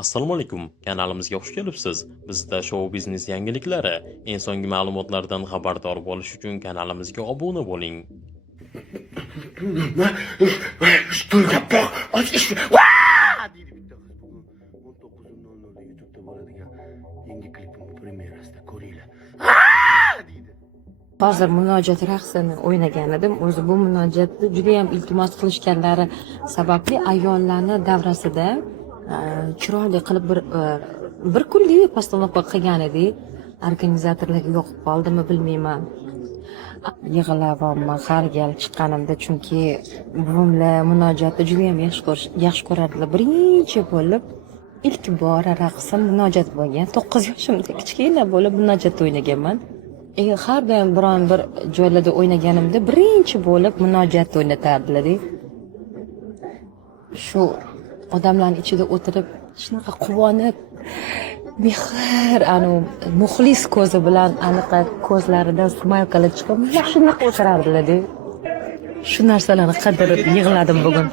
Assalomu alaykum. Kanalimizga xush kelibsiz. Bizda show biznes yangiliklari, eng so'nggi ma'lumotlardan xabardor bo'lish uchun kanalimizga obuna bo'ling. Stulga bak, aç işte. Vaa! Deydi bitta qiz bugun 19:00'da YouTube'da bo'ladigan yangi klipim premyerasida ko'ringlar. Deydi. Hozir munojot raqsini o'ynagan edim. O'zi bu munojotni juda ham iltimos qilishganlari sababli ayollarni davrasida chiroyli qilib bir kunlik postanovka qilgan edik. Organizatorlarga yoqib qoldimi bilmayman. Yig'lavyapman har gal chiqqanimda, chunki buvimlar munojotni juda ham yaxshi ko'radilar. Birinchi bo'lib ilk bora raqsim munojot bo'lgan. 9 yoshimda kichkina bo'lib munojot o'ynaganman. Har doim biron bir joylarda o'ynaganimda birinchi bo'lib munojat o'ynatardilar. Shu odamlarning ichida o'tirib, shunaqa quvonib, mehr, muxlis ko'zi bilan aniq ko'zlaridan smaykalar chiqib, shunaqa o'tirardilar. Shu narsalarni qidirib yig'ladim bugun.